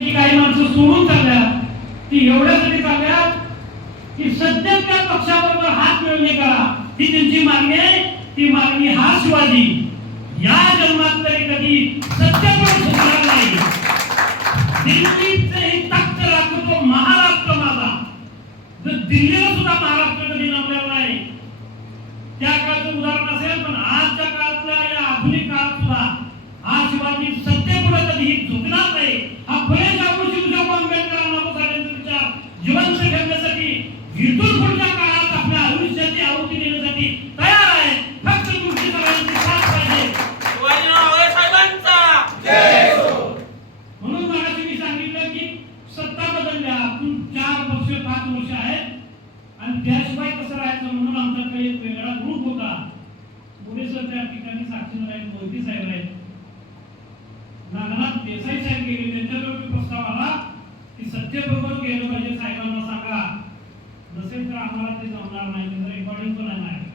ती काही माणसं सोडून चालल्या. ती एवढ्यासाठी चालल्या की सध्या त्या पक्षाबरोबर हात मिळवणे करा. ही त्यांची मागणी आहे. ती मागणी हा शिवाजी. या जन्मात तरी कधी सत्याकडून सुटणार नाही. दिल्लीचे हे तख्त राखतो महाराष्ट्र माझा. जर दिल्लीला सुद्धा महाराष्ट्र कधी नमलेला नाही. त्या काळचं उदाहरण असेल पण आजच्या काळातल्या या आधुनिक काळात सुद्धा हा शिवाजी सत्तेपुढे कधीही झुकणार ठेवण्यासाठी इथून पुढच्या काळात आपल्या आयुष्याची आहुती देण्यासाठी तयार आहे. फक्त तुमची सगळ्यांची साथ पाहिजे. साहेबांचा. म्हणून मगाशी मी सांगितलं की सत्ता बदलल्या आपण चार वर्ष पाच वर्ष आहेत. आणि त्याशिवाय कसं राहायचं म्हणून आमच्याकडे एक वेगळा ग्रुप होता. पुढे सर त्या ठिकाणी साक्षीदार आहेत मोहिते साहेब आहेत. नागनाथ देसाई साहेब गेले त्यांच्याजवळ मी प्रस्ताव आला की सत्तेबरोबर गेलं पाहिजे नसेल तर आम्हाला ते जमणार नाही त्याचं रेकॉर्डिंग पण आहे. माझ्याकडे.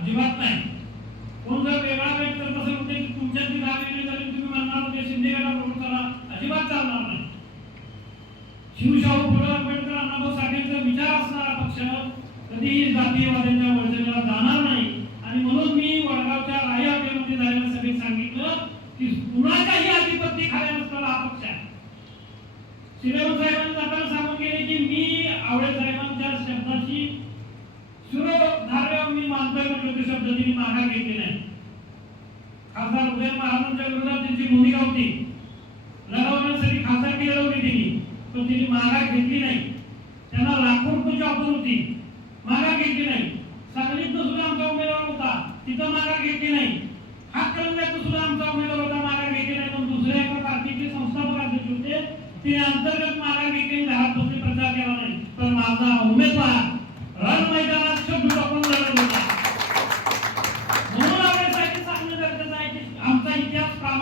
अजिबात नाही. कोण जर वेगळा वेट करत असेल तर तुमच्या ती जागा वेगळी झाली तुम्ही म्हणणार होते शिंदे गटाला वोट करा. अजिबात चालणार नाही. शिवशाहू फुले आंबेडकर अण्णाभाऊ साठेंचा विचार असणारा पक्ष. कधीही जातीयवाद्यांच्या वळजेला जाणार नाही. आणि म्हणून मी वडगावच्या राही हॉटेलमध्ये झालेल्या सभेत सांगितलं की कुणाच्याही अधिपत्य खाली नसताना हा पक्ष आहे. श्रीराम साहेबांनी जाताना सांगून की मी आवळे साहेबांच्या शब्दाची शिरोधार्य मी मानतोय म्हटलं ते शब्द तिने माघार घेतली नाही. खासदार उदय महाराजांच्या विरोधात त्यांची भूमिका होती. लढवण्यासाठी खासदारकी लढवली तिने पण तिने माघार घेतली नाही. त्यांना लाखो रुपयाची ऑफर होती. माघार घेतली नाही. सांगलीतनं सुद्धा आमचा उमेदवार होता. तिथं माघार घेतली नाही. ते अंतर्गत माझा तुम्ही प्रचार केला नाही तर माझा उमेदवार